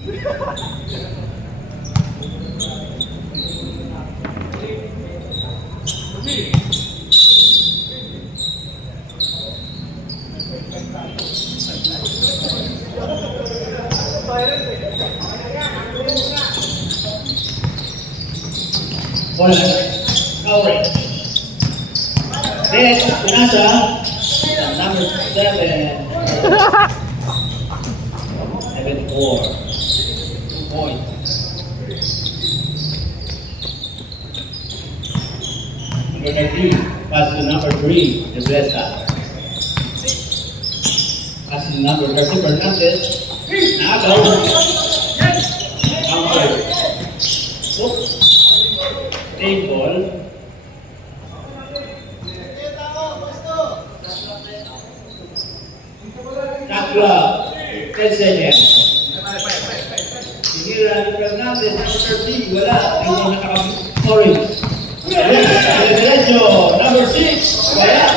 Bola. Cowering. Next, Pinasa. Number 7. 7-4. 2 points. Number 13. Pass to number 3. Deblesa. Pass to number 30. Fernandez. Nagaw. Counter. Hook. Table. Takla. 10 seconds. Sinira ni Fernandez. Number 30. Wala. Hindi nakaka-orange. Diretso. Number 6. Wala.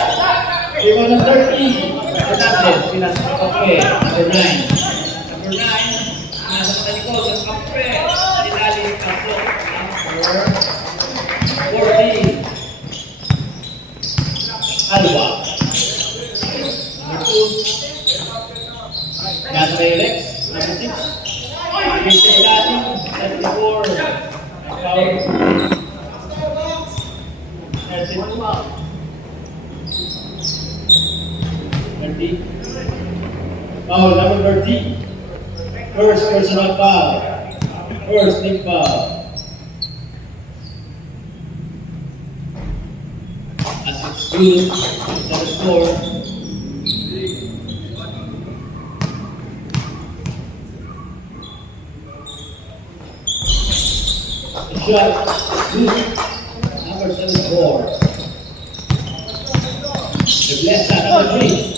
Iba ng 30. Fernandez. Pinasa sa kape. Number 9. Number 9. Nasa talikod ng kape. Sinali ng kapo. Number 14. Alwa. Number 2. Nasa Rex. Number 6. Mr. Lati. 74. Power. 30. Foul, number 30. First personal foul. First team foul. As it's good, to the score. The shot, good. Number 74. The bless shot, number 3.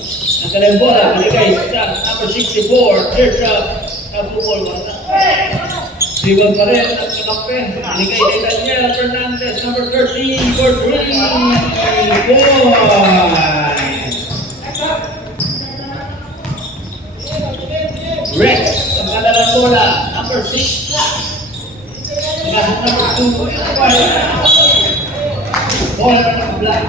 Ang kalang bola, binigay sa number 64. Third shot, napukol. Siwag pa rin ang kakampi. Binigay kay Daniel Fernandez, number 13 for 3 points. Rex, ang kalalang bola, number 6. Nasa number 2. Bola ng black.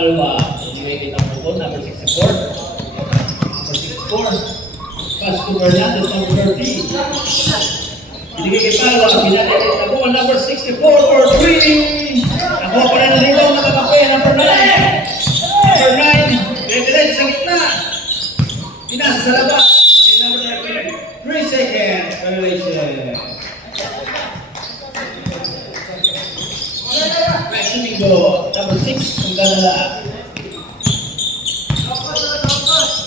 Alba, binigay kita po, number 64. Number 64. Pass to Fernandez, number 30. Binigay kay Palwa, binigay kita po, number 64 for 3. Ako pa rin na rito, nakakape, number 9. Number 9, binigay sa gitna. Pinasa sa labas. Number 13, 3 seconds. Congratulations. Next Domingo, number 6, ang galala.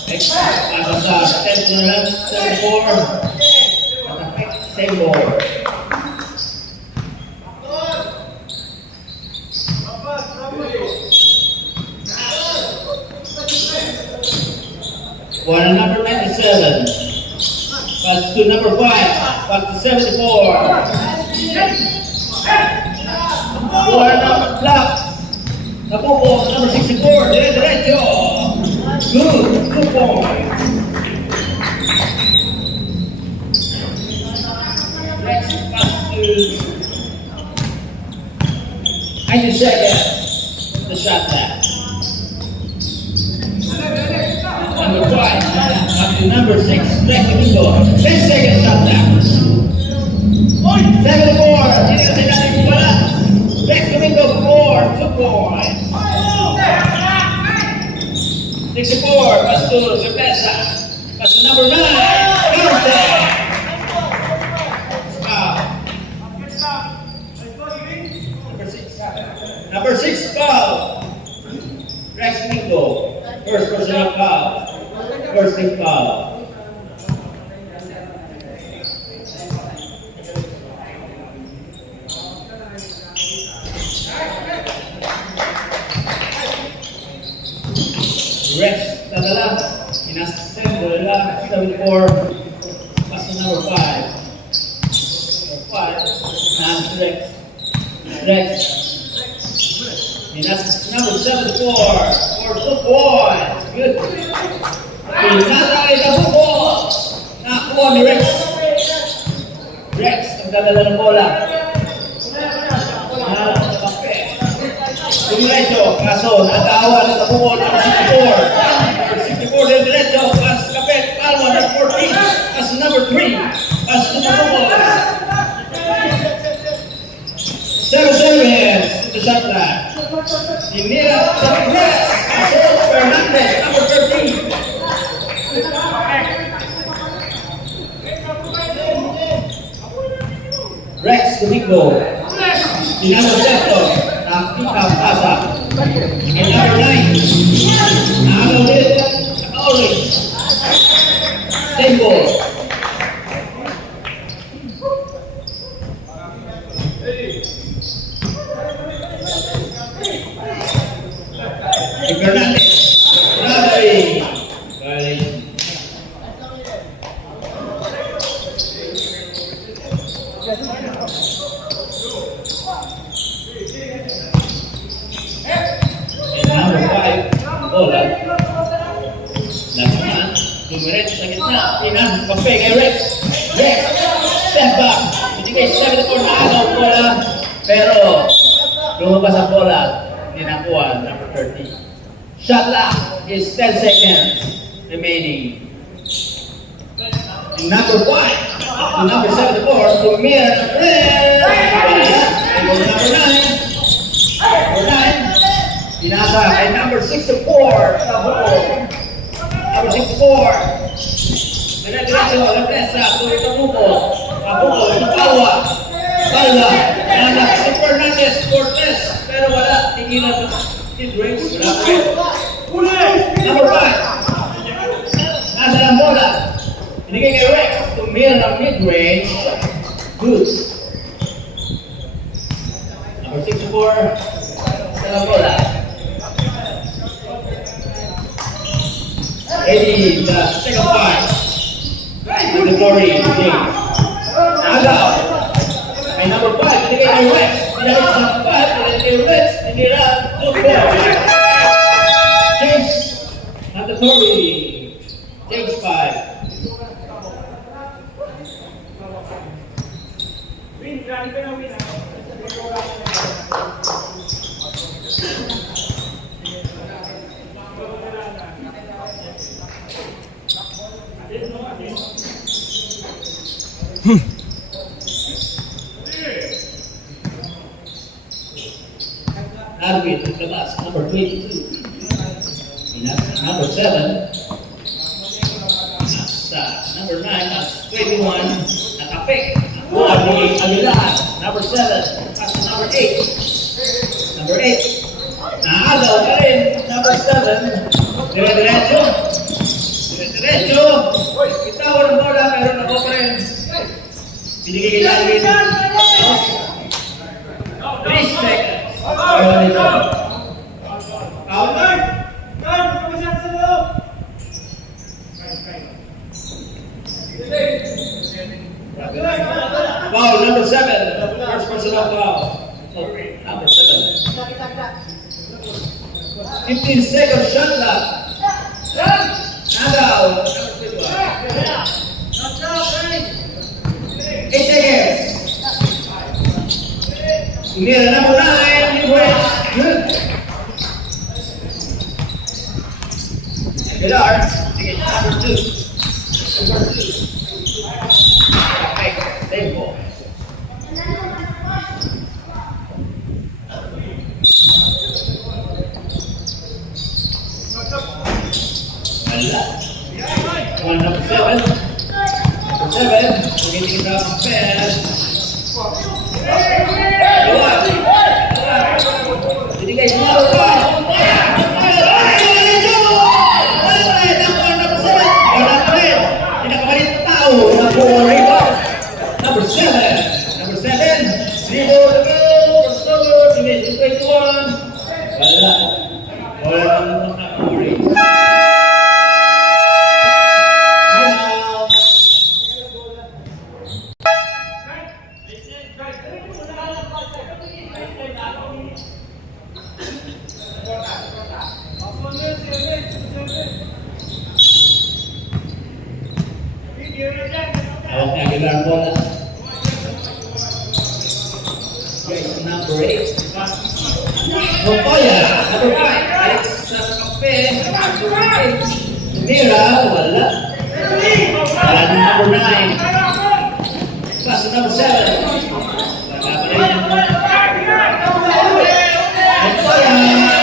Next, pasa sa 10 na 74. Matapik, same ball. One number 97. Pass to number 5. Pass to 74. One number black. Napupo, number 64. Diretso. Good. 2 points. Next pass to 90 seconds. The shot back. Number 5, up to number 6, Rex Domingo. 10 seconds shot back. 7-4, hindi kasi natin pala. Rex Domingo 4, 2 points. 64, pass to Cerveza. Pass to number 9, Counter. Number 6, foul. Rex Domingo. First personal foul. First team foul. Rex Tadala. Inassemble lang. 74. Pass to number 5. Number 5. Nance Rex. Next. Number 74 for 2 points. Good. Pinatay na football. Nakuha ni Rex. Rex, ang dadala ng bola. Diretso, kaso natawa na football number 64. Number 64 del diretso, pas kapit, palwa number 14. Pas number 3. Pas football. 7-7 to shot flag. Dinira sa press. Pasol Fernandez, number 13. Rex Domingo. Dinamo Santos. Nakita pasa. And number 9. Naagaw din. Orange. Tempo. Fernandez. Bradley. Number 5, bola. Lakuan, dumiretso sa gitna. Pinan, kape kay Rex. Rex, step back. Hindi kay 74 na agaw bola. Pero, lumabas ang bola. Hindi nakuha, number 30. Shot clock is 10 seconds remaining. Number 5 to number 74 to Mir. Number 9. Number 9. Pinasa kay number 64. Number 64. Dire-diretso, Lapresa, tuloy sa buko. Kabuko, Itawa. Palwa. Nanak si Fernandez, Cortez. Pero wala, tingilan sa mid-range. Number 5. Nasa ng bola. Binigay kay Rex. Tumira ng mid-range. Good. Number 64. Nasa ng bola. Ready, the second fight. Mandatory, James. Agaw. May number 5, binigay kay Rex. Binigay sa 5, binigay kay Rex. Binigay 2-4. James, mandatory. James 5. Arvin with the last, number 22. Number 7. Number 9, that's 21. Nakapik. Nakuha ni Aguilar. Number 7. That's number 8. Number 8. Naagaw ka rin. Number 7. Dire-diretso. Dire-diretso. Bitawan ng bola pero nakuha pa rin. Binigay kay Alvin. 3 seconds. Foul, number 7. First personal foul. Number 7. 15 seconds shot clock. Agaw. Number 8 seconds. Sumira number 9. Good. Aguilar. Number 2. Number 2. Okay, tempo. One number 7. Number 7. Beginning of the pass. Jadi guys, number 1. Number 7. Number 7. Dribble the goal. Solo. Finish 21. Wala. Wala nang nakakuri. Now. Hawak ni Aguilar bola. Guys, number 8. Montoya, number 5. Alex sa kape. Mira, wala. Wala din number 9. Pass to number 7. Montoya.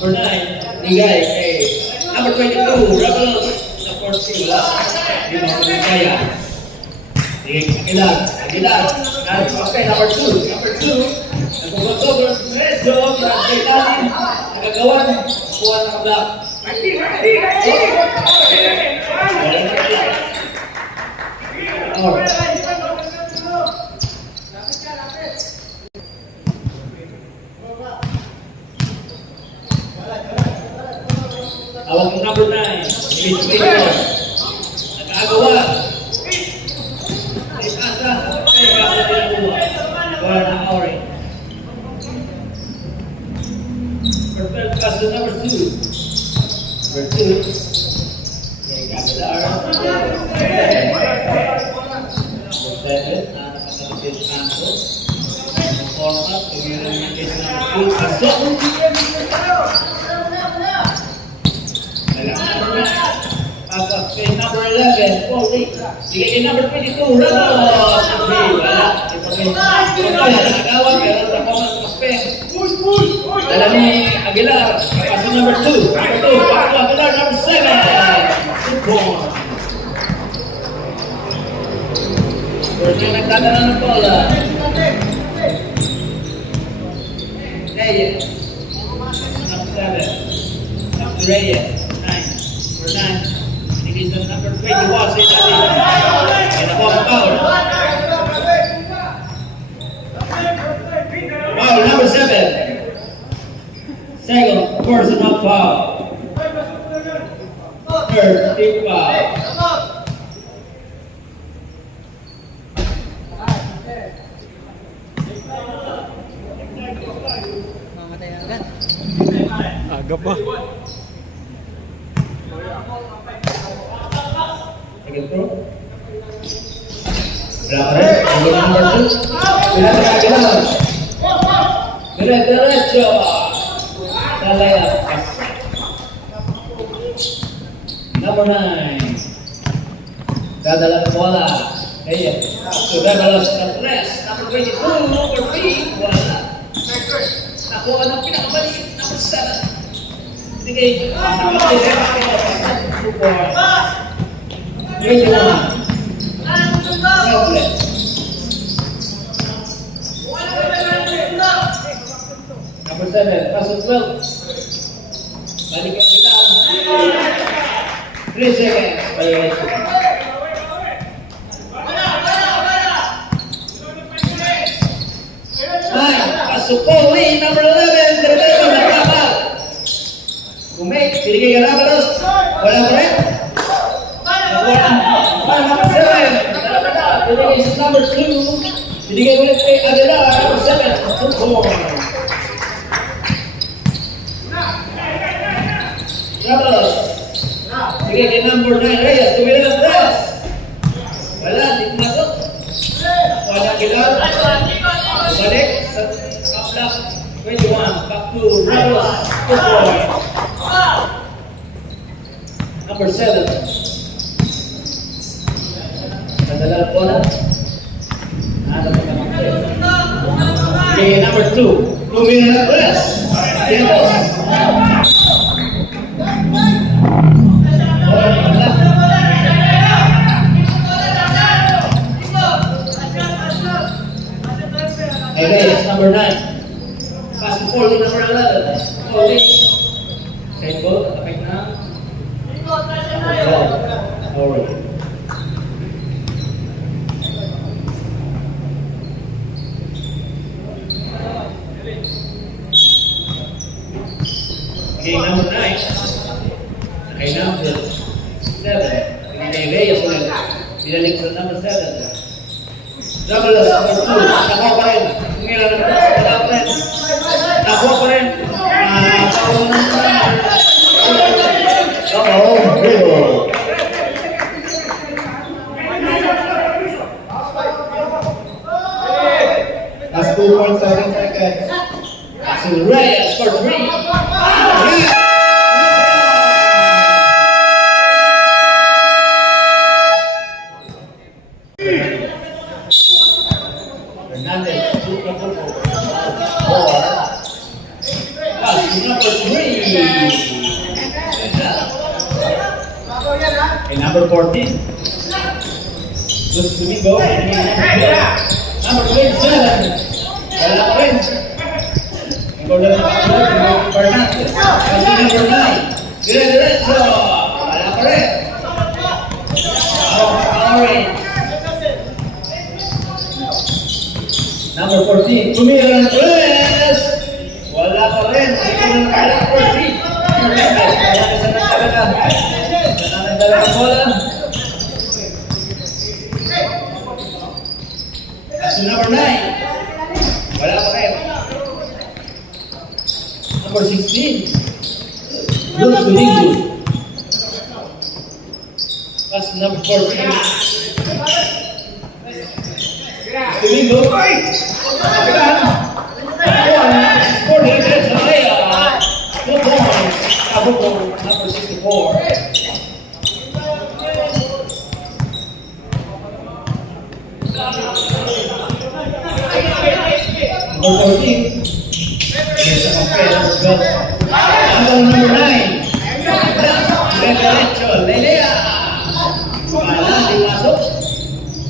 Number 9, Ligay kay number 22, Rebels sa 14, wala. Di ba kung kaya? Aguilar, okay, number 2, nagpapag-over, medyo, pinag-kailalim, nagagawan, kuha ng block. Awak ng number 9, nag-aagawa. Asa, kaya kasi pinakuha. Kuha ng orange. Perfect pass to number 2. Number 2. Okay, Aguilar. Number 7, nakakapit Santos. Format, pagkira ng case number 2. Pasok! Pasok kay number 11, Paulie. Sige kay number 22, Ramos. Wala. Nakagawa, pero nakuha ng Spain. Dala ni Aguilar, pass to number 2. Number 2, back to Aguilar, number 7. Good ball. First na nagdadala ng bola. Reyes. Number 7. Number Reyes. 9. Number 9. It is number 21. Say that in the ball power. Foul, number 7. Second, personal foul. Third, team foul. Aga pa. Sige bro. Wala pa rin. Number 2. Wala pa rin. Diretso. Talaya. Number 9. Dadala ng bola. Ayan. So, dadala sa 3. Number 22. Number 3. Wala. Nakuha ng pinakamaliit. Number 7. Sige. Number 7, pass to 12. Balik ang bilang. 3 seconds. Pass to Paulie, number 11. Diretso na kapal. Kumate, binigay ka Ramos. Wala pa rin. Number 7. Binigay sa number 2. Binigay ulit kay Aguilar. Number 7. Good ball. Ramos. Binigay kay number 9. Reyes. Tumira ng press. Wala, di pumasok. Wala Aguilar. Balik sa top 21. Back to Ramos. Good ball. Number 7. Nadala po na. Okay, number 2. 2 minutes rest. Okay, it's number 9. Pass to Paulie, number 11. Paulie. Same goal, affect na. Alright. Okay, number 9. Okay, number 7. Okay, Reyes ulit. Binalik sa number 7. Douglas, number 2. Nakuha pa rin. Tumira ng wala pa rin. Nakuha pa rin. That's 2.7 seconds. Axel Reyes for 3. Hernandez, 2 for 4. Pass to number 3. Okay, number 14. Looks to me go. Number 27. Wala pa rin. Ikaw na lang ako. Fernandez. Kasi number 9. Dire-diretso. Wala pa rin. Orange. Number 14. Tumira ng tres. Wala pa rin. Ikaw na lang ako. 14. Fernandez. Wala sa nagtalaga. Sa nagtalaga bola. Kasi number 9. Wala pa rin. Number 16. Looks to Lindu. Pass number 14. To Lindu. Number 64. Number 14. There's a compare number 12. Number 9. Diretso, Lelea. Wala, di masok.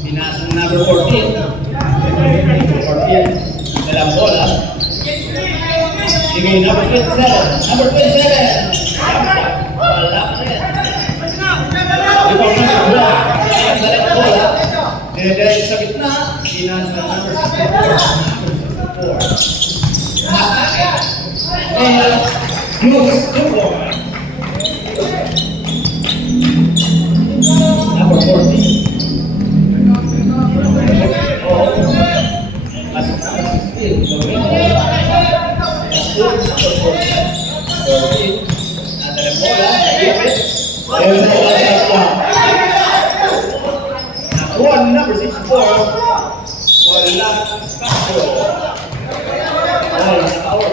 Pinasok number 14. Number 14. Dalang bola. Sige, number 27. Number 27. Wala pa rin. Ikaw na bola. Dalang bola. Diretso sa gitna. Pinasok number 64. Number 14. Number 64. Wala spasyo. Wala sa power.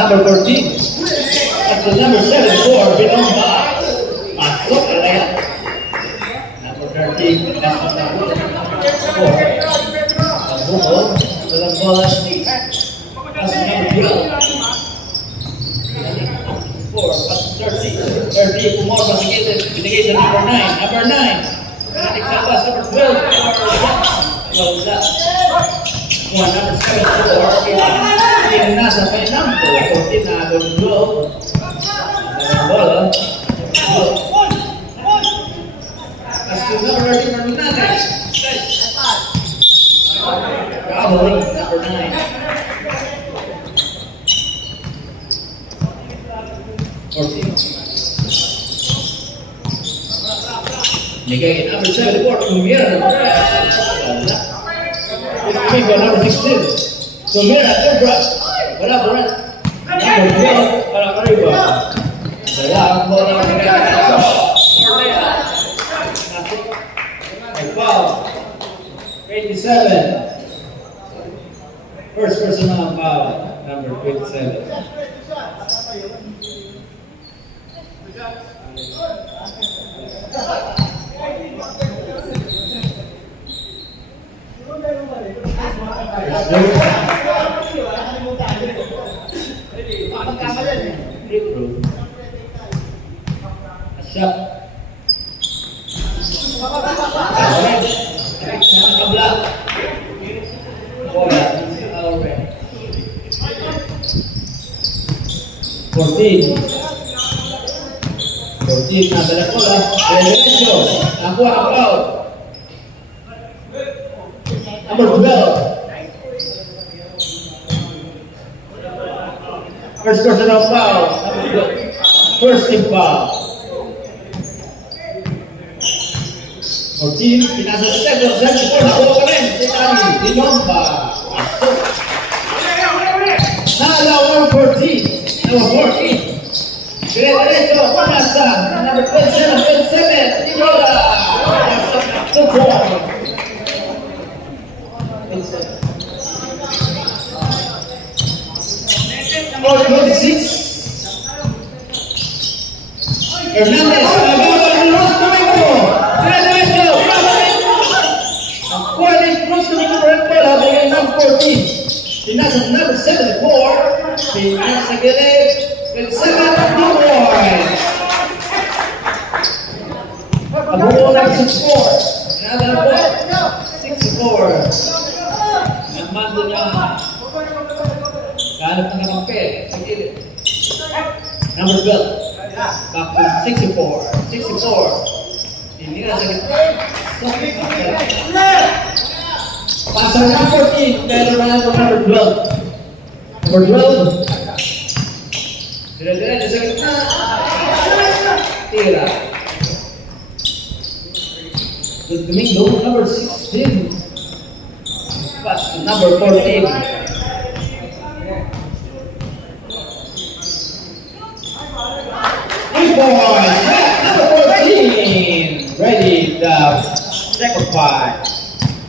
Number 14. That's the number 74. Binomba. Masuk na yan. Number 13. That's the number 4. Pagbuko. Walang bola. That's the number 12. 4. That's 30. 30. Pumorba sa gilid. Binigay sa number 9. Number 9. Pinatik sa bus. Number 12. Wala. One number 7. Yung nasa may number 14 na doon ang bola. As to number 13 Fernandez. Bravo, number 9. 14. Bigay number 74 Tumira. Wala. Tumira number 16. Tumira, Tebra. Wala po rin. Number 12, para kariba. Wala ang bola ng kaya. Foul. 27. First personal foul. Number 27. Shot. Bola. 14. 14 na dala bola. Derecho. Nakuha ang foul. Number 12. First personal foul. First team foul. 14. Pinasa sa second. 74. Nakuha pa rin. Sinani. Dinomba. Pasok. Nalaw 14. Number 14. Derecho. Pumasa. Number 27. 27. Tinola. Support. Number 26. Hernandez. Cross Domingo. Derecho. Ang quarter cross Domingo for red ball. Habang yung number 14. Pinasa number 74. Pinasa gilid. With 7 points. Ang buo ng 6-4. Pinasa na po. 6-4. Ang mando niya. Kahanap na kampe. Sige. Number 12. Back to 64. 64. Hindi na sakit. Passer number 14. Pero na ito number 12. Number 12. Dire-dire. Sakit na. Tira. Domingo. Number 16. Pass to number 14. 3 points. Number 14. Ready the second five.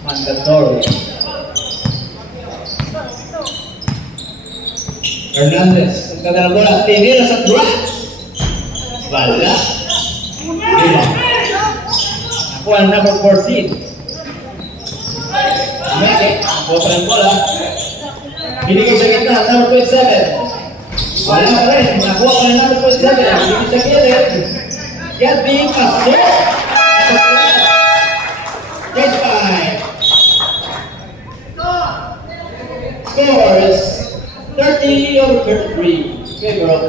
Mandatory. Hernandez. Ang kadalang bola. Tinira sa drag. Wala. Diba? Ako ang number 14. Meke. Ako pa ng bola. Binigay sa gitna. Number 27. Wala pa rin. Nakuha ko na number 27. Binigay sa gilid. Gabi. Pasok. Get five. Score is 30-33. Favor of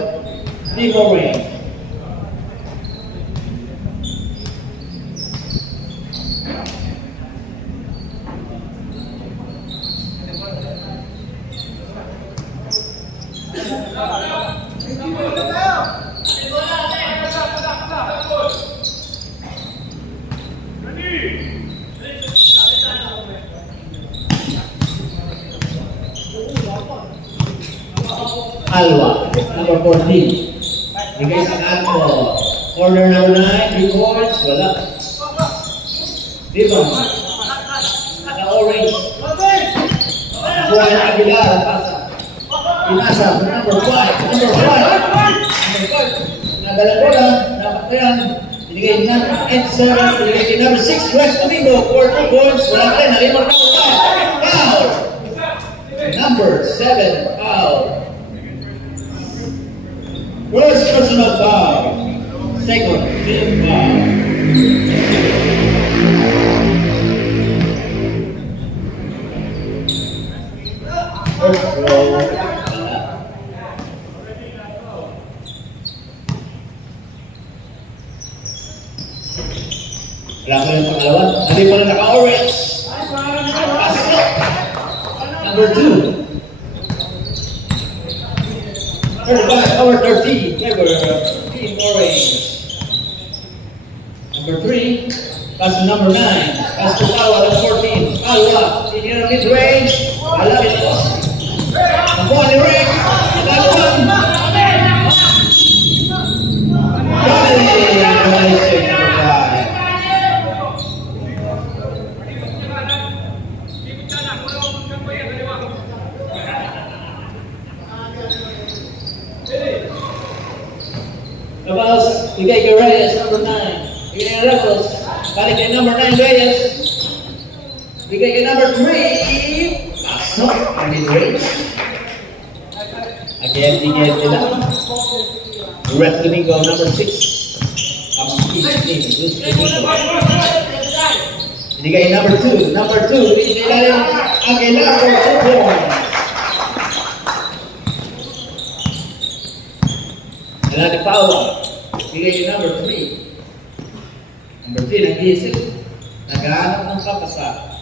Demo Rain. Alwa, number 14. Bigay sa Alpo. Corner number 9, 3 points, wala. Diba? Naka-orange. Buhay na Aguilar, pasa. Pinasa, number 5. Number 5. Nadala bola, dapat yan. Binigay na Edson, binigay kay number 6, West Domingo, 4 points, wala pa rin. Nalimang number 5. Foul! Number 7, foul. First personal foul. Second, team foul. First row. Wala ko yung pangalawa. Hindi pa na naka-orange. Pasok. Number 2. 35, over 30, favor, Team Orange. Number 3, pass to number 9, pass to Pawa, number 14, Pawa, in mid-range, malapit po. Nakuha ni Rick, nagalawan. Violation number 5. Tapos, bigay kay Reyes, number 9. Bigay kay Rebels. Balik kay number 9, Reyes. Bigay kay number 3. Pasok. Mid-range. Again, bigay nila. Red Domingo, number 6. Bigay number 2. Number 2. Bigay nila Aguilar for 2 points. Nagpawa. Bigay kay number 3. Number 3, nag-iisip. Naghahanap ng papasa.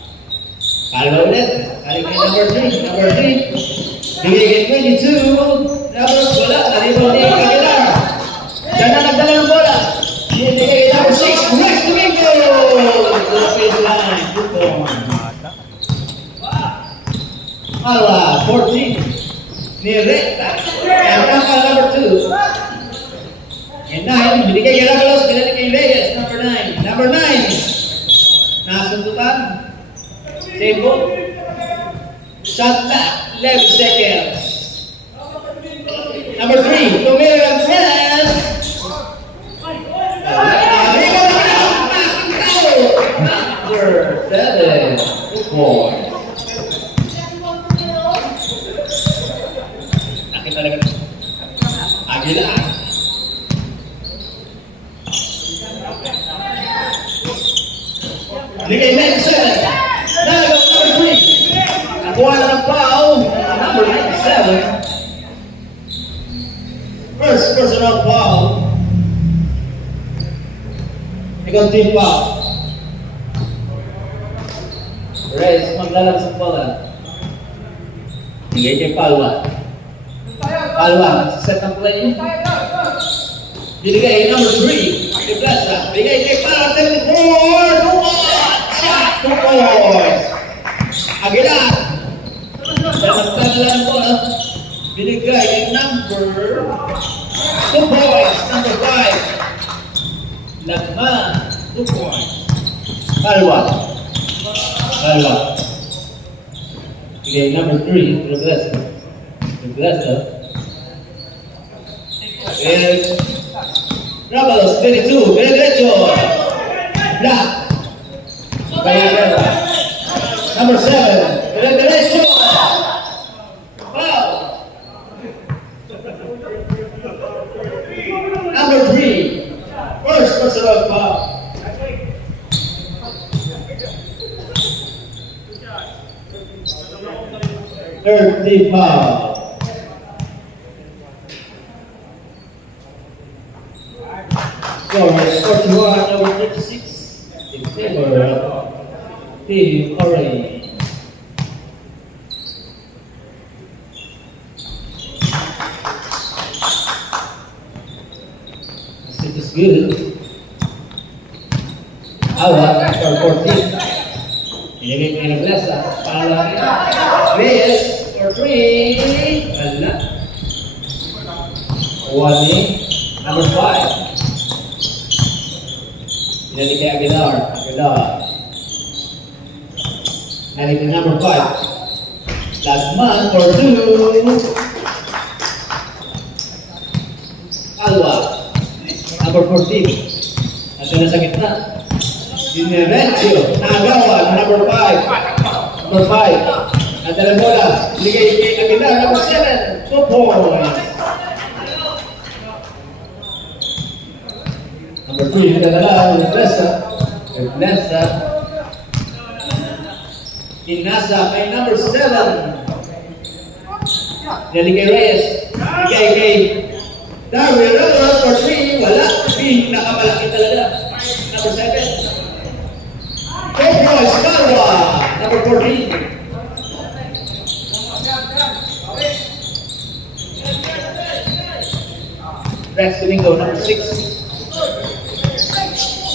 Palawa ulit. Balik kay number 3. Number 3. Bigay kay 22. Number wala. Nalibaw ni Aguilar. Siya na nagdala ng bola. Bigay kay number 6. Rex Domingo. To the baseline. Good point. Palawa, 14. Ni Recta. And number 2. And 9, binigay kay Ragalos, binigay kay Reyes, number 9. Number 9, nasundutan. Tempo. Shot back, 11 seconds. Number 3, Romero and Fred. Number 7, good boy. Akin talaga. Aguilar. Bigay 97. Nagaw number 3. Nakuha na ng foul. Number 97. First personal foul. Ikaw team foul. Reyes, maglalabas sa bola. Bigay kay Palwa. Palwa, set ng play. Binigay number 3. Kay Plaza. Bigay kay Palwa. 74. No more. Shot. 2 points. Aguilar. Nagtala ng bola. Binigay kay number 2 points. Number 5. Lagman. 2 points. Palwa. Palwa. Bigay number 3. Kay Plaza. Kay Plaza. And Ravalos, 22, very derecho. Black. Bayonera. Number 7, very derecho. Foul. Number 3, first personal foul. Third team foul. Score is 41 over 36 in favor of Team Orange. This is good. Awa for 14. Binigay kay Noblesa. Para Reyes for 3. Wala. Warning. Number 5. Binigay kay Aguilar. Aguilar. And it's number 5. Lagman for 2. Alwa. Number 14. Nasa na sa gitna. Dinerecho. Nagawa. Number 5. Number 5. Nasa na bola. Binigay kay Aguilar. Number 7. 2 points. Number 3, nadala, Reblesa. Inasa kay number 7. Dali kay Reyes. Bigay kay Darwin Ramos for 3. Wala. Nakamalaki talaga. Number 7. Pedro Escalva. Number 14. Rex Domingo, number 6.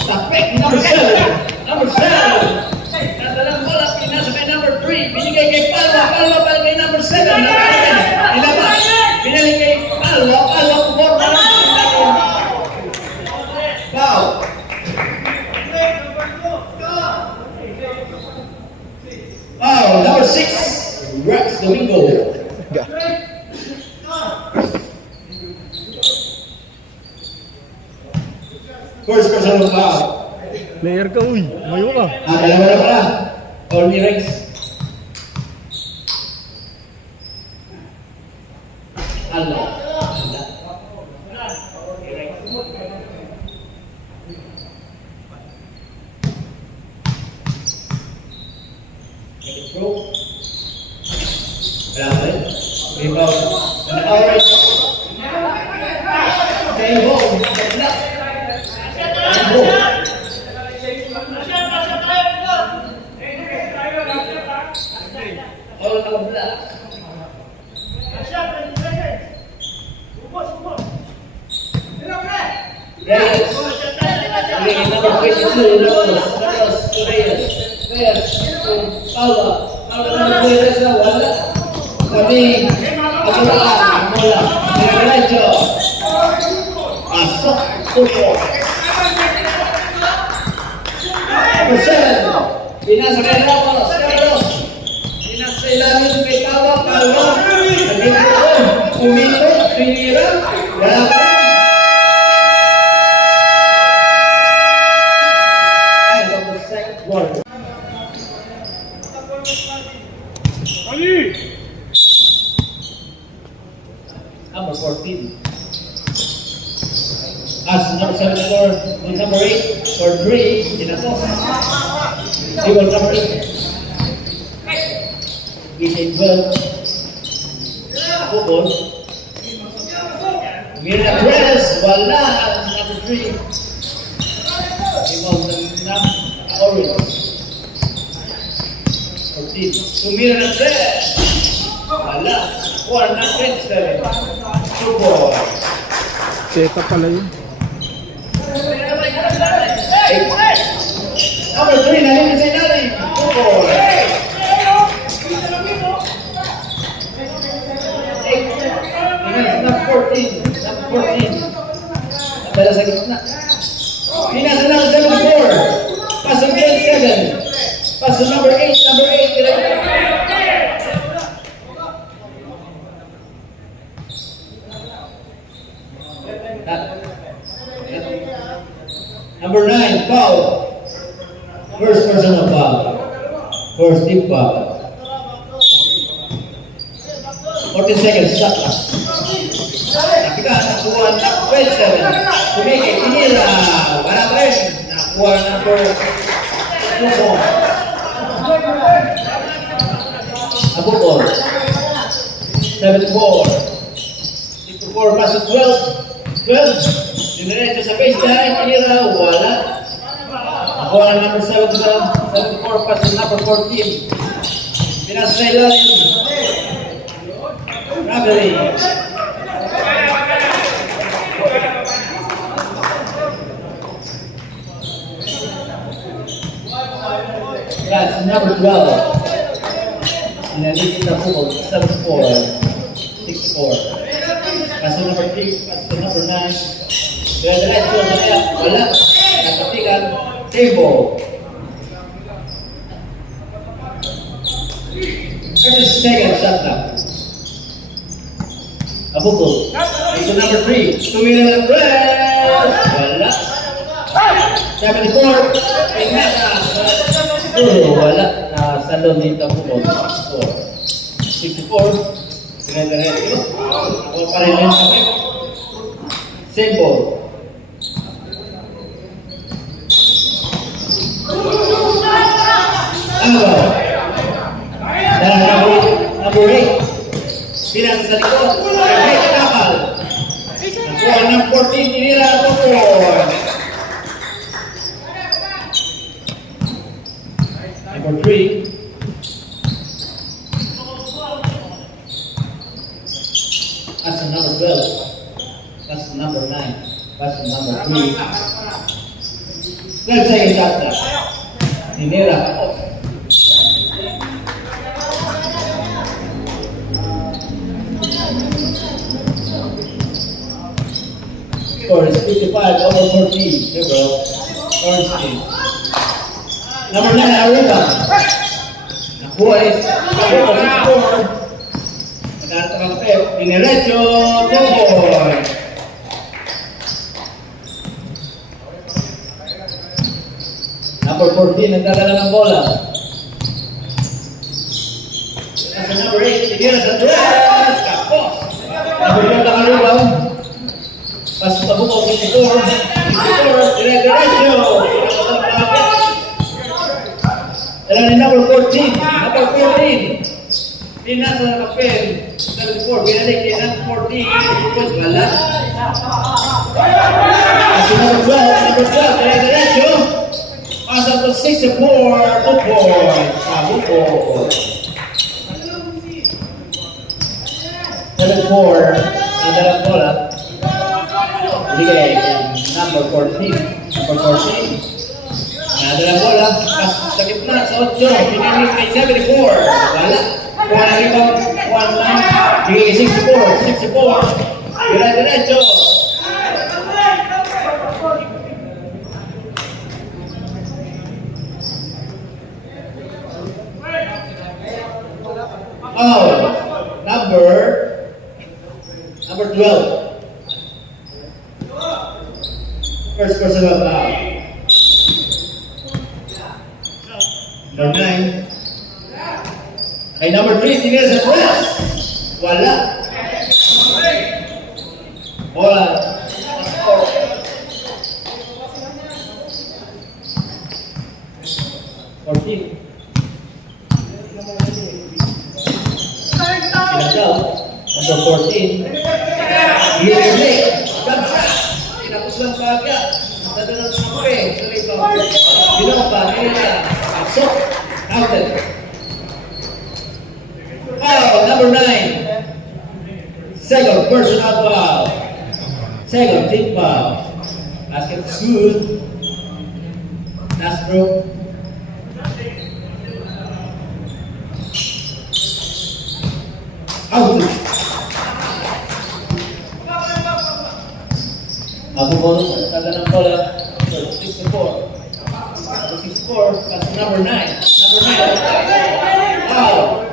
Tapik, number 7. Number 7. Nadalang bola, pinasa kay number 3. Binigay kay Palwa. Palwa para kay number 7. Nilabas. Binalik kay Palwa. Palwa, kumorta lang. Foul. Foul, number 6. Rex Domingo. First personal foul. Player ka, uy. Mayo ka. Dalawa na pala. All ni Rex. Alba. Make it through. Wala pa rin. Rebound. An orange. Thank All nakabla. Reyes. Reyes, number 22, Ramos, Reyes. Reyes, Paula. Paula, number 2, Reyes na wala. Kami, Amola. Diretso. Pasok. Tupo. Number 7. Pinasa kay Ramos. Ramos. Pinasa ilalim kay Tawa. Paula. Naging umito. Pinira. Grabe. One. Number 14. As number 7 with number 8 for 3 in a toss. Table number 8. Beat 12. Football. Mirna Perez, wala. Number 3. Rebound na Orange. 14. Sumira na 3. Wala. 1 na 7. Football. Seta pala yun. 8. Number 3, nalinis sa ilalim. Football. 8. Number 14. Number 14. Nabala sa gitna. Pinasa ng 7-4. Pasok din 7. Pasok number 8. Number 8. Number 9. Foul. First personal foul. First team foul. 14 seconds. Shot clock. Nakika. Nakuha na 27. Kumikit. Tinira. Wala pa rin. Nakuha number 2. Abukol. 7-4. 6-4. Pasok 12. 12. Dinerecho sa baseline. Tinira. Wala. Nakuha na number 7 sa 7-4. Pasok number 14. Pinasa sa ilalim. Robbery. That's number 12. Inalitin na po, 7-4, 6-4. Kaso number 3, kaso number 9. Kaya diretso sa kaya, wala. Nakatikan, table. 30 seconds, shot clock. Abukol. Kaso number 3, tumira ng press. Wala. 74, Pinasa. Wala. Salon dito po. 64. Pinadiretso. Ako pa rin yung sakit. Simple. Ano? Number 8. Pinasa sa likod. Right kapal. Nakuha ng 14. Tinira ang 4. Number 3. That's the number 12. That's the number 9. That's the number 3. 12 seconds shot clock. Tinira. Score is 55 over 14. Liberal. Orange team. Number 9, Aruba. Nakuha is 64. Nagkatalang pep. Dinerecho. Double. Number 14, nagdadala ng bola. Nasa number 8, tinira sa dress. Kapos. Number 12 ang Aruba. Pasok na buko, 54. 54, dinerecho. Alam ni number 14. Number 14. Pinasa na kapel. 74. Binalik kay number 14. Ipos wala. Kasi number 12. Number 12. Diretso. Pasok to 64. 2 points. Sabi po. 4, nadalang bola. Binigay number 14. Number 14. Nadalang bola. Sa gitna, sa 8. Binigay kay 74. Wala. Kuha na rebound. 1 lang. Binigay kay 64. 64. Diretso. Oh, number 12. First personal foul. Number 9. Ay, number 3, tingnan sa press. Wala. Wala. 14. Sinagaw. Number 14. Hindi. Tinapos lang kagad. Nadala ng kape. Sa rebound. Ginawa pa. Nila. Pasok. Counted. Foul. Number 9. Second personal foul. Second team foul. Basket is good. Nastro. Out. Abu Bono, taga ng bola. 64. 64, that's number 9. Number 9. Foul.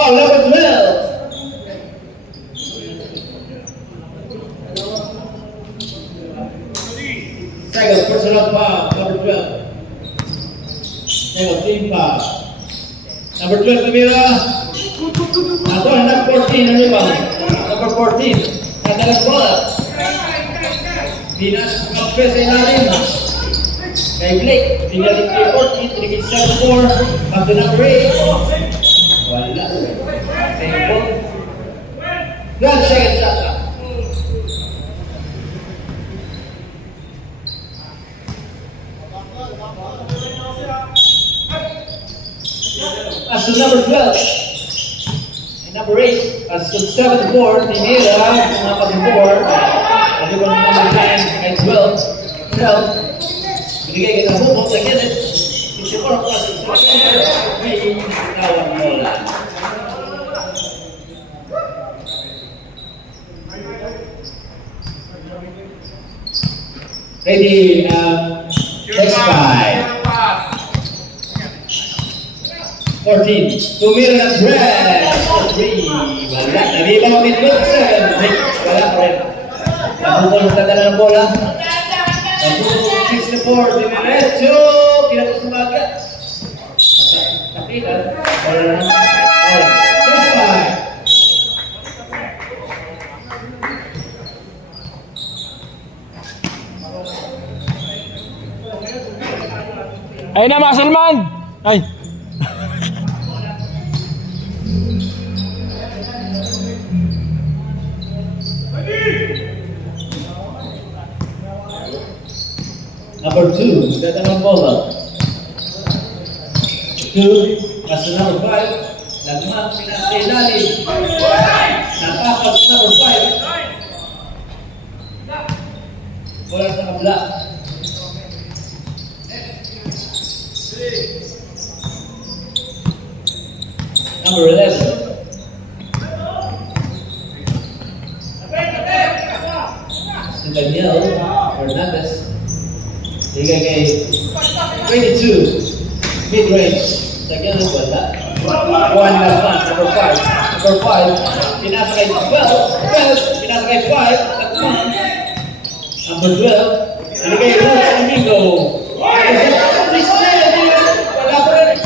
Oh, number 12. Second personal foul, number 12. Second team foul. Number 12, Camila. Ako, number 14, ang rebound. Number 14, nadalang bola. Dinas, kape sa ilalim. Kay Blake, tingnan kay 14, tingnan kay 74, up to number 8. Wala. Tempo. 12 seconds shot lang. As to number 12, and number 8, as to 74, Tinira, number 4, at yung number 9, ay 12, binigay kita bubok sa gilid, 64 plus, may tawag bola. Ready, next 5. 14. Tumira ng press. 3. Wala. Nag-ibang midfield. 7. Wala pa rin. Nabukol ng tanda ng bola. Nabukol 64. Diniretso. Kinapos ng baga. Kapitan. Wala na. Wala. 5. Ayun na, mga Salman! Ay! Number 2, data ng bola. 2, as number 5, lagman, pinasa ilalim. Napapas number 5. Bola sa kabla. Number 11. Si Daniel Hernandez. Bigay kay 22. Mid-range. Sagyan ang wala. 1 naman. Number 5. Number 5. Pinasa kay 12. Pinasa kay 5. Nagman. Number 12. Binigay Rose Amigo. Wala pa rin.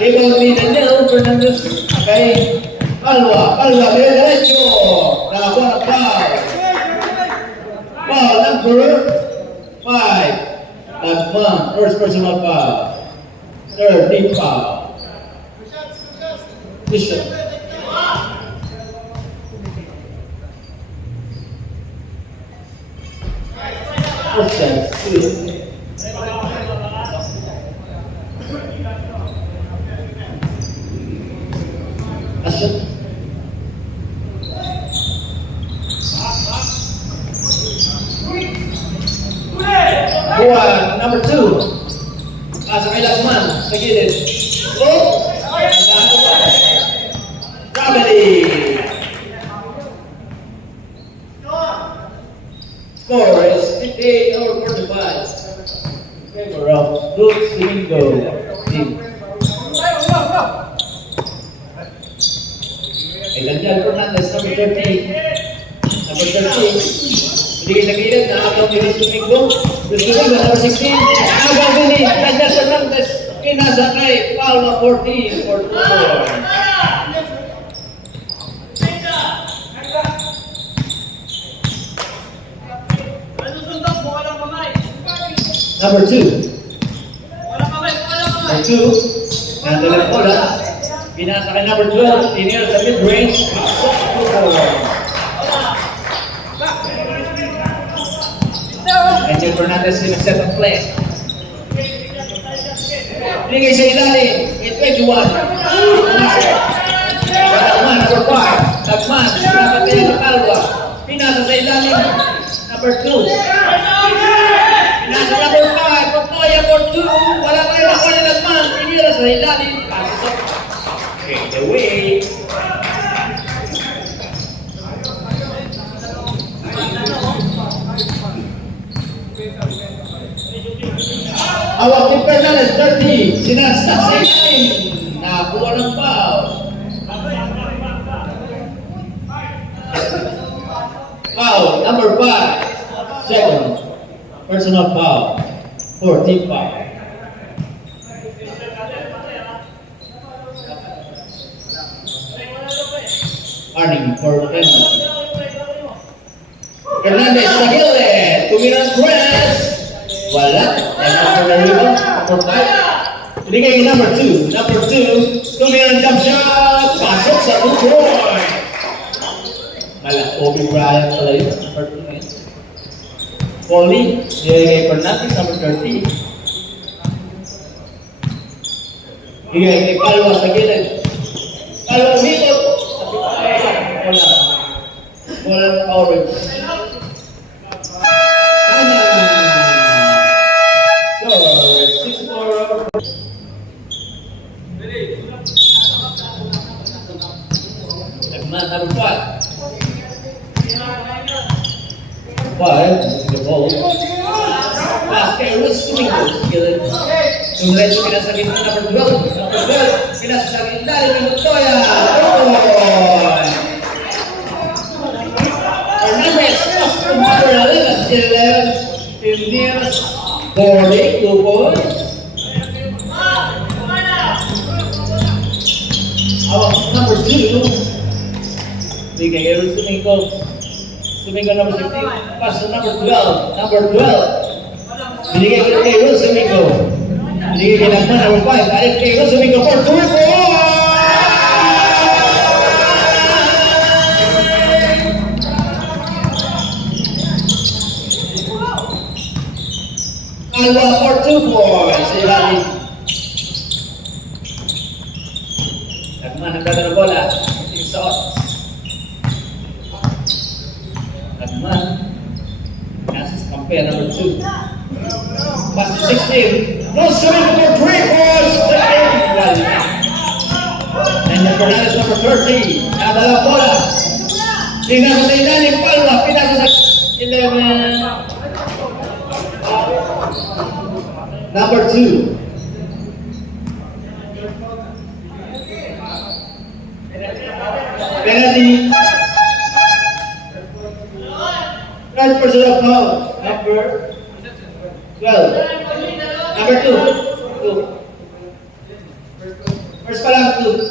Rebound ni Daniel Hernandez kay Alwa. Alwa. Diretso. Nakakuha ng foul. Foul number 5. Lagman, first personal foul. Third team foul. Bishop. First chance, 2. interception. Buwan, number 2. Pasa kay Lagman, sa gilid. Oh! Gravity! Score is 58 over 45. Favor of Dukes Domingo team. Daniel Fernandez, number 30. Number 30. Hindi sa gilid, nakakaw ni Luis Domingo. Luis Domingo, number 16. Agaw din ni Daniel Fernandez. Kinasa kay Paula 14 for 2. Number 2. Number 2. Nandalang bola. Pinasa kay number 12. Tinira sa mid-range. Pasok po. Daniel Fernandez sinag-set ang play. Binigay sa ilalim. May 21. Lagman, number 5. Lagman. Pinapatay ang Calva. Pinasa sa ilalim. Number 2. Pinasa number 5. Pagtoya for 2. Wala pa rin ako ni Lagman. Pinira sa ilalim. Pasok. Take away. Awak ni Fernandez 30. Sinastak sa ilalim. Nakakuha ng foul. Foul number 5. Second. Personal foul. 14 foul. Earning for penalty. Fernandez sa gilid. Tumira ng press. Wala. And after the rebound, number 5. Binigay kay number 2. Number 2. Tumira ng jump shot. Pasok sa 2-point. Kobe Bryant pala yun. Number 2 ngayon. Paulie. Binigay kay Fernandez. Number 30. Binigay kay Calva sa gilid. Calva umikot. Wala. Wala ng orange. Number 5. 5, the ball. Pass kay Luis Domingo. Sumiretso kinasa gitna number 12. Number 12. Kinasa sa gitna ni Montoya. Fernandez. Number 11. Indians. Boarding. 2 points. Number 2. Bigay kay Luis Domingo. Domingo number 16. Pass to number 12. Number 12. Binigay kay Luis Domingo. Binigay kay Lagman number 5. Balik kay Luis Domingo for 2 points. Alba for 2 points. Ilalim. Lagman ang ganda ng bola. Shots. Lagman. Passes compare number 2. Pass to 16. No shooting for 3 points. And the Fernandez number 30. Nadala bola. Tingnan sa ilalim. Palma. Pinasa sa 11. Number 2. Penalty. Right personal foul. Number 12. Number 2. First pa lang 2.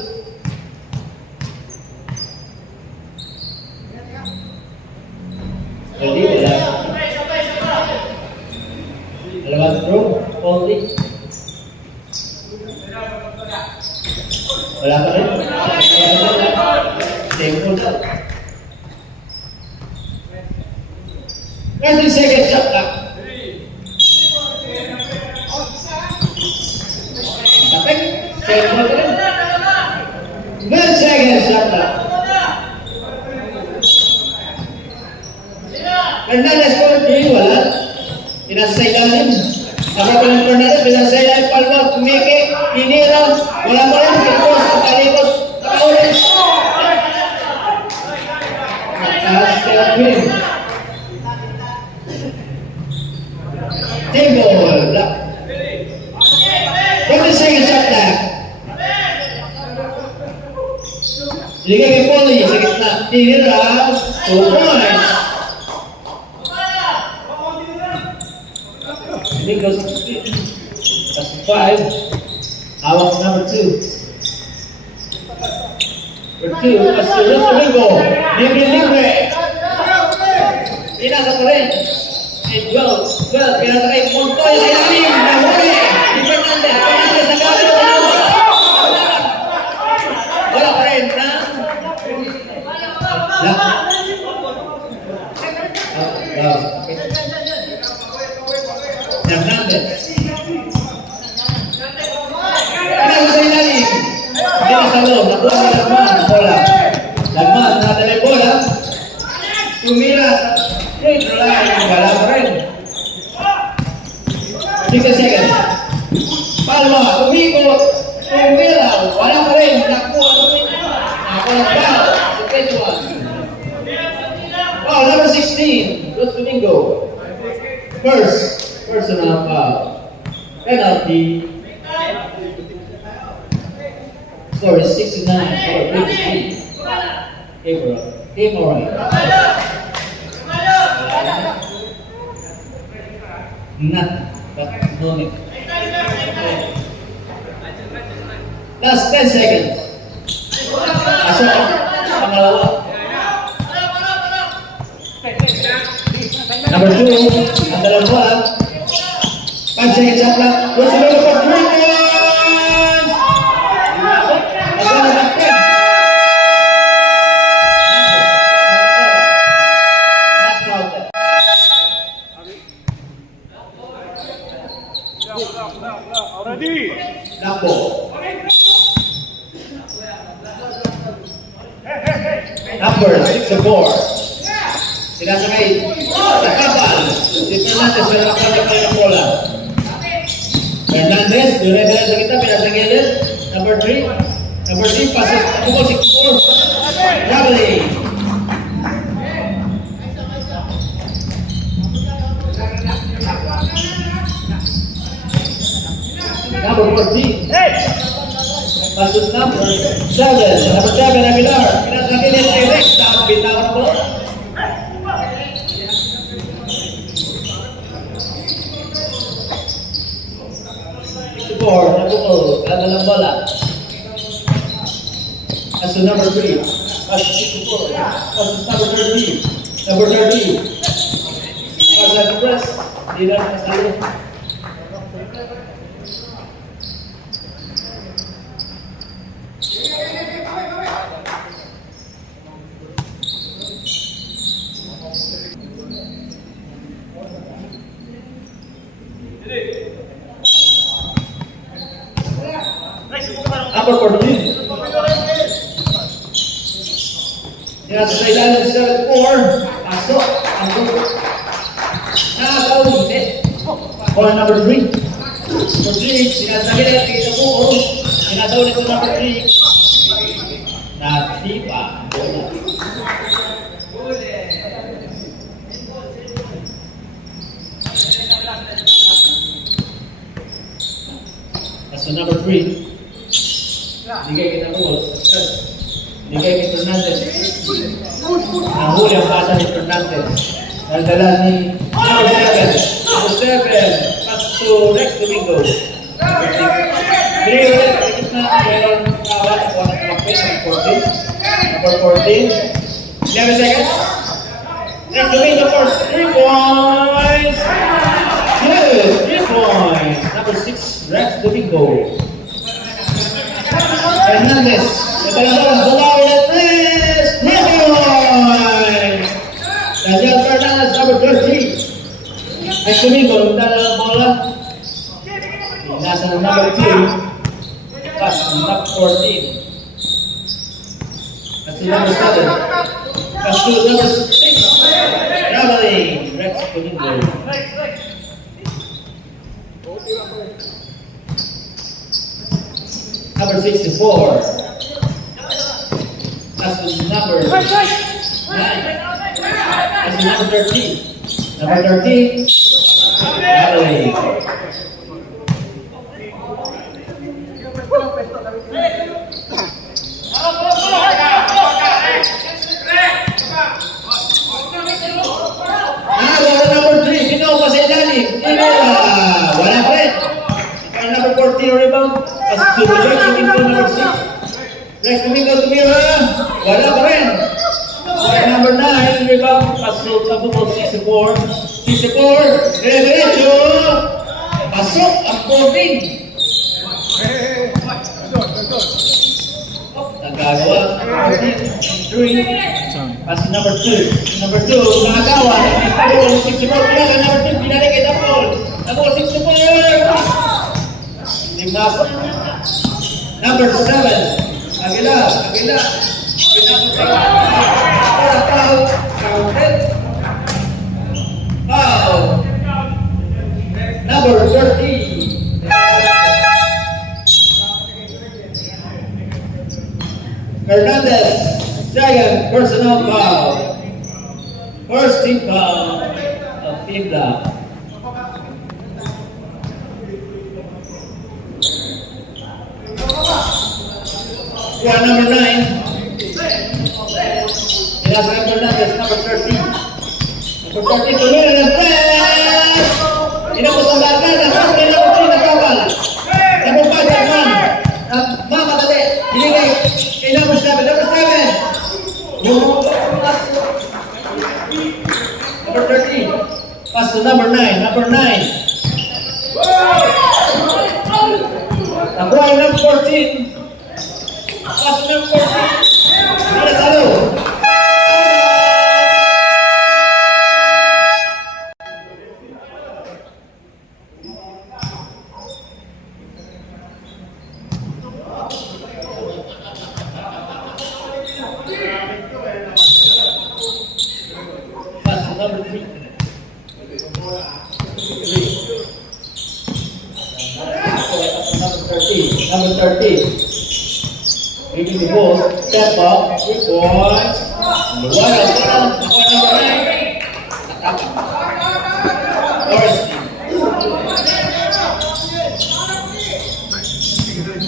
Ready? Wala. Dalawang throw. Paulie. Wala pa rin. Same hold up. 30 seconds shot clock. Tapik. Same hold up. 12 seconds shot Fernandez for 3, wala. Pinasa sa ilalim. Nakapag ng Fernandez, pinasa sa ilalim. Palma, tumiki, tinira. Wala pa rin. Pagkos, pagkalikot. Nakaulit. Nakakas kaya Queen. Team goal. 20 seconds shot clock. Ligay kay Poli sa gitna. Tinira. 2 points. Nicholas that's 5. Hawak number 2. For 2, Pastor Domingo. Libre. Pinasa pa rin. And well, pinasa kay Montoya sa ilalim. Nahuli. Di Fernandez. Fernandez sa gawin. Wala pa rin. Fernandez. Pinasa sa ilalim. Pinasa sa loob. Nakuha ni Lagman. Bola. Lagman. Nakadala yung bola. Tumira. Straight line. Wala pa rin. 60 seconds. Palma. Tumiko. Tumira. Wala pa rin. Nakuha. Nakuha ng foul. Second one. Foul number 16. Dos Domingo. First. Personal foul. Penalty. Score is 69 for 53. Cameron. Not, but no need. Last 10 seconds. Asok. Pangalawa. Number 2. Ang dalawa. 5 seconds up lang. Dos Domingo for 3 points! Napo. Numbers 6 4. Sinasakay. Nakapal. Si Fernandez sa nakapal ng bola. Fernandez, dire-dire sa kita, pinasagilid. Number 3. Number 3, pasok. Ako 6-4. Traveling. Number 14. Pasok number 7. Number 7, Aguilar. Pinasagilid kay Rex. Bitawan po. Nabuko, kada lang bola. Pasok number 3. Pasok 64. Pasok number 13. Number 13. Pasok the press. Hindi na nakasali. Number 14. Yan sa ilalim sa 4. Pasok. Nakakaulit. Ball number 3. Number 3. Sinasagin na tingin sa buko. Sinasagin sa number 3. Nasipa. So number 3. Ligay kita po. Ligay kay Fernandez. Nahuli ang pasa ni Fernandez. Nagdala ni number 7. Number 7. Pass to Rex Domingo. 3 ulit. Kapit na. Meron kawan. Number 14. 11 seconds. Rex Domingo for 3 points. Good. 3 points. Number 6. Rex Domingo. Fernandez. Nagdala bola ulit. Rex Domingo. Daniel Fernandez, number 13. Rex Domingo. Nagdala ng bola. Nasa number 2. Pass number 14. Pass to number 7. Pass to number 6. Traveling. Rex Domingo. Number 64. That's the number 9. That's the number 13. Number 13. Traveling. Wala number 3. Sino pa sa ilalim? Wala pa rin. Ang number 14 rebound. As to the Rex Domingo number 6. Rex Domingo tumira. Wala pa rin. Ang number 9 rebound. Pasok sa bukod 64. 64. Dire-diretso. Pasok ang 14. Nagagawa. 3. Pass number 2. Number 2. Nakagawa. Napol. 64. Kaya ka number 2. Pinalik kay Napol. Napol 64. Limas. Number 7. Agila. Agila. Pinasok ka. Foul. Counted. Foul. Number 13. Hernandez, Giant, personal foul. First team foul of Pibla. Yeah, number 9. Yes, Hernandez, number 13. Number 13, tuloy na ng press! Inapos ang laga, nakapos na number 3, nagkawal. Number 5, Herman. Mamadali, binigay. Kay number 7, number 7. Number 13. Pass to number 9, number 9. Nakuha yung number 14. Pass to number 14. Hindi na salo. Pass to number 3. Number 13. Giving the ball. Step up. 3 points. Number 1. Number 9. Orange team.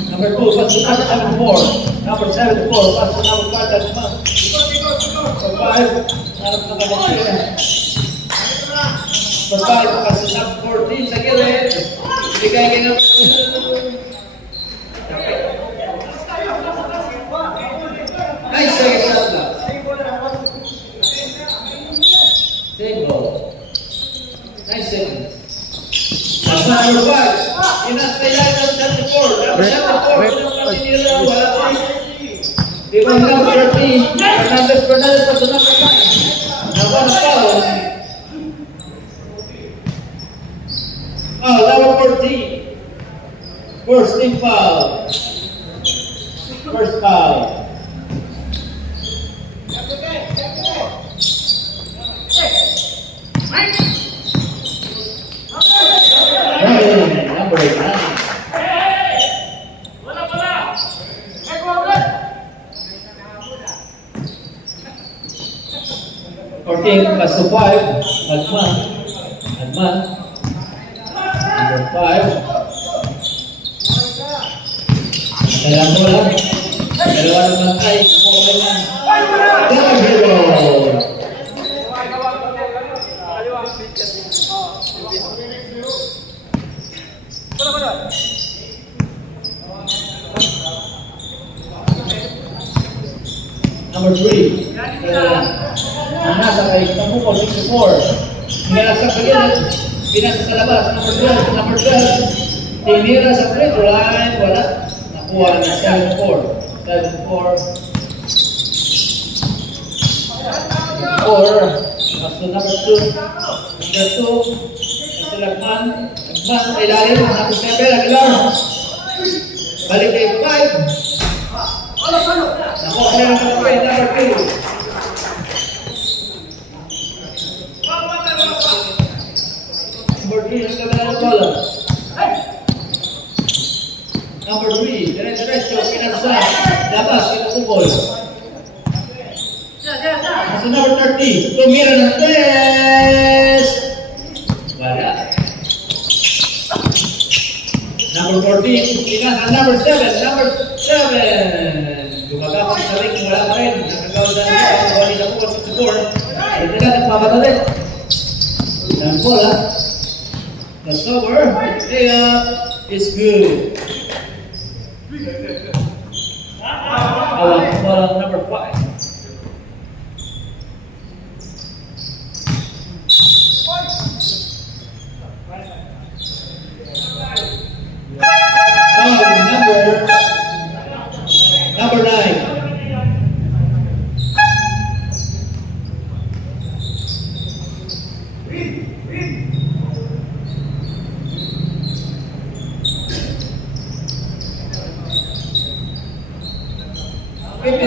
Number 2. Pass to number 74. Number 74. Pass to number 5. That's fun. Number 5. Number 5. Pass to number 14. Sa gilid. Bigay kay number 2. Nice second shot lang. Same ball. Nice seconds. That's number 5. Inastayaan ng 74. Number 74. Pinang kami nila. Wala pa rin. Di ba number 13? Fernandez pa sa number 5. Nakuha na foul. Number 14. First team foul. First foul. Number 9. Fourteen plus to 5. Adman. Number 5. Dalang bola. Dalawa ng bantay. Okay na. Double. Number 3. Ang nasa kay Kamuko, 64. Pinasa sa gilid. Pinasa sa labas. Number 12. Number 12. Tinira sa free throw line. Wala. Nakuha na 7-4. 7-4. 4. Pasto number 2. Number 2. Pasto Lagman. Lagman. Ilalim. Number 7. Aguilar. Balik kay 5. Nakuha na number 2. Number 3, diretso, pinansa, labas, pinapukol. Paso number 30, tumira ng 3. Wala. Number 14, pinasa, number 7, Gumagapang sa ring, wala pa rin. Nakagawad na rin, nakawali na po, 64. Ito na, nagpapadali. Dan bola. That's over. Layup is good. Bola number 5. Number 9.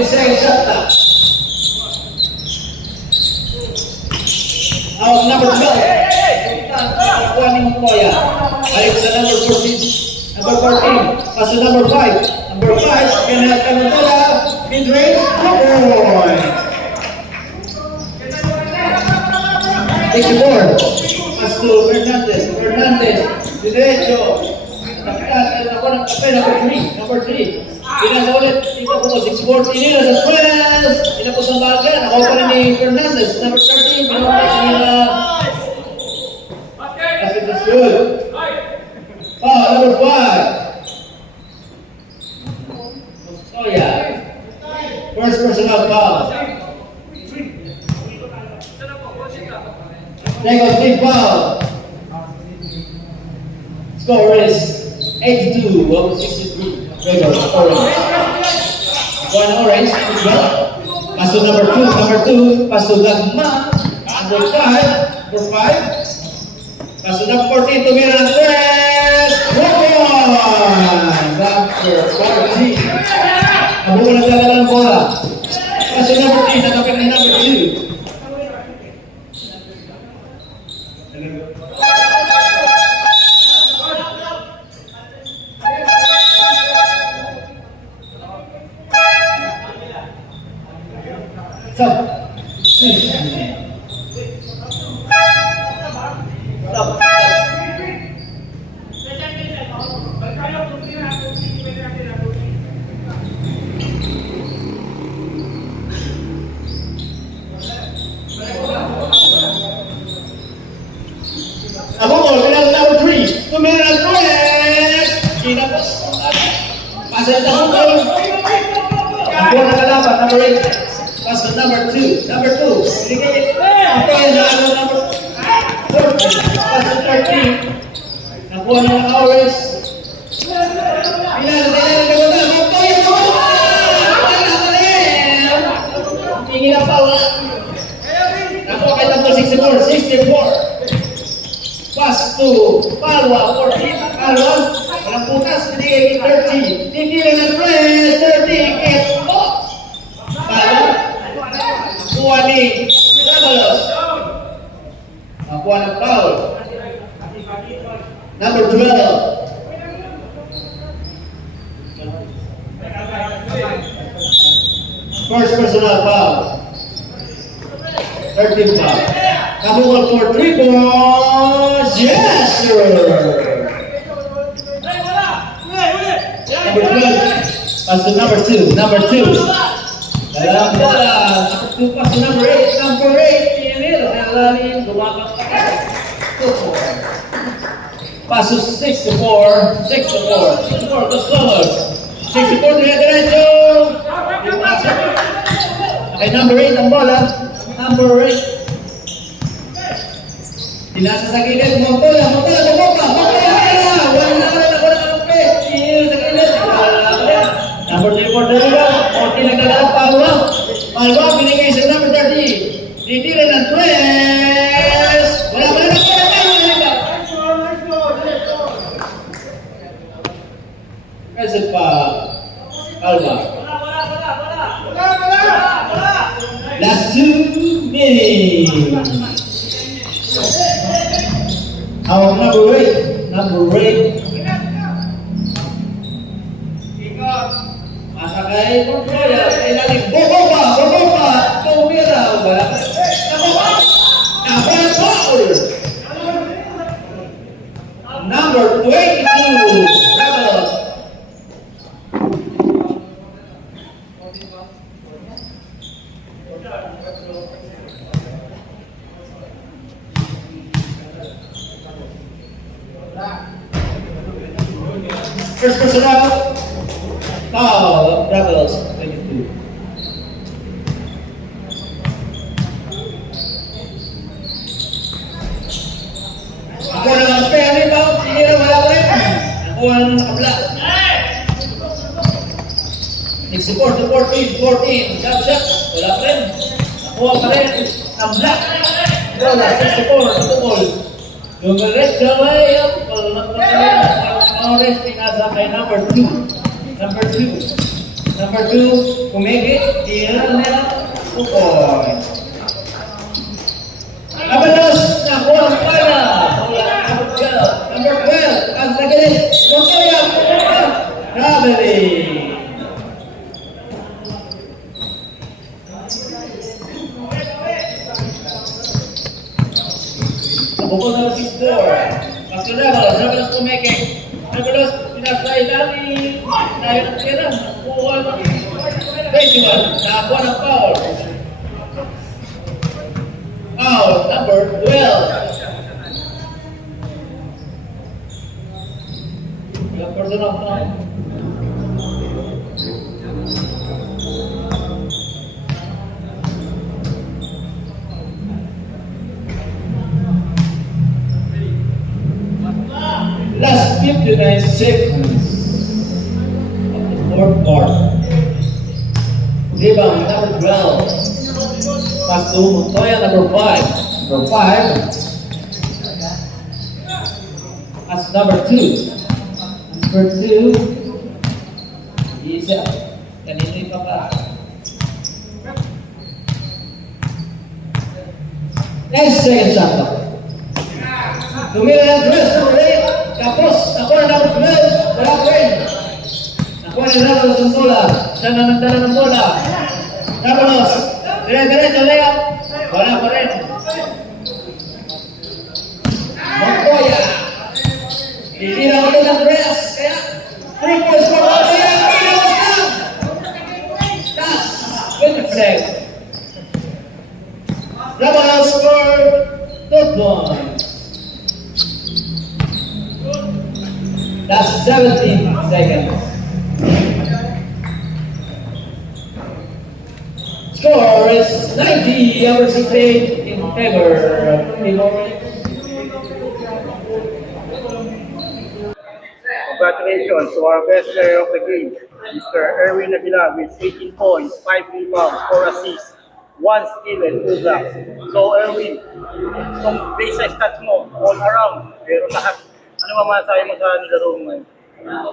Seconds shot clock. Out number 12. Nakuha ni Montoya. Balik sa number 14. Number 14. Paso number 5. Number 5. Kaya Montoya. Mid-range. Point. Take the board. Paso Fernandez. Diretso. Nakuha ng kape. Number 3. Pinasa ulit, ito po 6-4, tinila sa press. Pinapos ang bagay, nakuha pa rin ni Fernandez. Number 13, pinapos nila. Basket is good. Number 5. Oh yeah. First personal foul. Negative foul. Score is 82-63. Regular orange. One orange. Paso number 2. Paso Gagma. Number 5. Paso number 14. Tumira ng 3. Number 14. Nabuo na talaga ng bola. Paso number 3. Nakapit ni number 2. Stop. Abogol, number 3. Tumira ng 3. Kinapos. Pasal na Abogol. Abogol na kalaban, number 8. Paso number 2. Number 2. Binigay number 14. Paso 13. Nakuha ng orange. Tingin na pa. Nakuha kay number 64. Pass to Palwa 14. Palwa. Walang putas. Binigay kay 30. Tingin na press. 30. Get box. Palwa. Nakuha ni Ramos. Nakuha ng foul. Number 12. First personal foul. 13 foul. Kabukol for 3 points. Yes, sir. Number 12. Pass to number 2. Number 2. Dalam bola. Pass to number 8. Number 8. Pinili. Lumakas pa. 2-4. Pass to 6-4. 6-4 to Slummers. 6-4 diretso. Okay, number 8 ang bola. Number 8. Pinasa sa gilid. Montoya. Wala na kalupit. Sa gilid. Number 3 for Deriva. Okay, nagdadala. Palwa. Binigay sa number 30. Titira ng 3. Wala pa rin. Present pa. Palwa. Last 2 minutes. Our number 8. Kay Montoya, sa ilalim. Bomba! Tumira, wala. Nakuha foul! Number 22, Rebels. First person out. Foul, Rebels, 22. Ako na lang spare rebound, hindi na wala pa rin. Ako ang nakabla. Next support, 14. Shot. Wala pa rin. Nakuha pa rin. Nakabla. Wala, 6-4, tukol. Yung rest away, ang rest pinasa kay number 2. Number 2, kumigit, iyan nila, tukol. Abalos, nakuha ang pala. Number 12, ang tagalit, Montoya, traveling. Bukod na 6-4. Pastor Rebels kumeke. Rebels, pinasa ilalim. Dahil ang tira, nakuha ng 21. Nakuha ng foul. Foul, number 12. Yung personal foul. Last 59 seconds of the fourth quarter. Rebound number 12. Pass to Montoya, number 5. Number 5. That's number 2. Number 2. Isa. Kanino yung papa? 10 seconds shot clock. Tumira ng dress, number 8. Tapos, nakuha na number 12. Wala pa rin. Nakuha na Rebels ng bola. Siya na nagdala ng bola. Rebels. Dire-diretso layup. Wala pa rin. Montoya. Titira ko din ng dress. Kaya, 3 points for Montoya. Pinawas lang. Das. 20%. Rebels scored 2 points. That's 17 seconds. Score is 90/68 in favor of Team Orange. Congratulations to our best player of the game, Mr. Erwin Navila with 18 points, 5 rebounds, 4 assists, 1 steal and 2 blocks. So Erwin, itong base stats mo, all around, pero lahat. Ano mamasahe mo sa nilaro mo ngayon?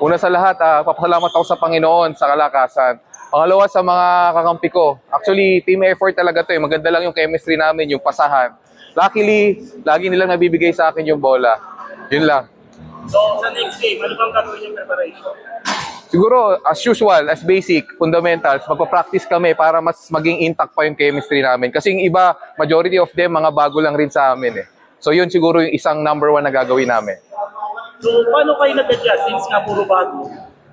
Una sa lahat, papasalamat ako sa Panginoon sa kalakasan. Pangalawa sa mga kakampi ko. Actually, team effort talaga to eh. Maganda lang yung chemistry namin, yung pasahan. Luckily, lagi nilang nabibigay sa akin yung bola. Yun lang. So sa next game, ano bang gagawin yung preparation? Siguro, as usual, as basic, fundamentals, magpa-practice kami para mas maging intact pa yung chemistry namin. Kasi yung iba, majority of them, mga bago lang rin sa amin eh. So yun siguro yung isang number 1 na gagawin namin. So, paano kayo nag-adjust? Since nga puro bago,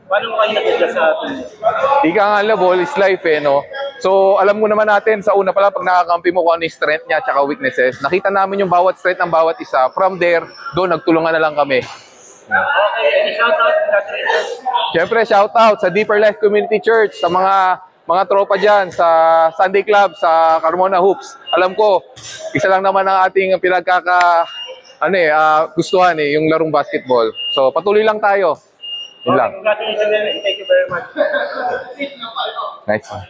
paano kayo nag-adjust sa atin? Ika nga, ball is life eh, no? So, alam mo naman natin, sa una pala, pag nakakampi mo kung ano yung strength niya at weaknesses, nakita namin yung bawat strength ng bawat isa. From there, doon, nagtulungan na lang kami. Okay, any shoutout? Congratulations. Siyempre, shoutout sa Deeper Life Community Church, sa mga tropa dyan, sa Sunday Club, sa Carmona Hoops. Alam ko, isa lang naman ang ating gustuhan eh, yung larong basketball. So, patuloy lang tayo. Yun lang. Congratulations and thank you very much. Nice one.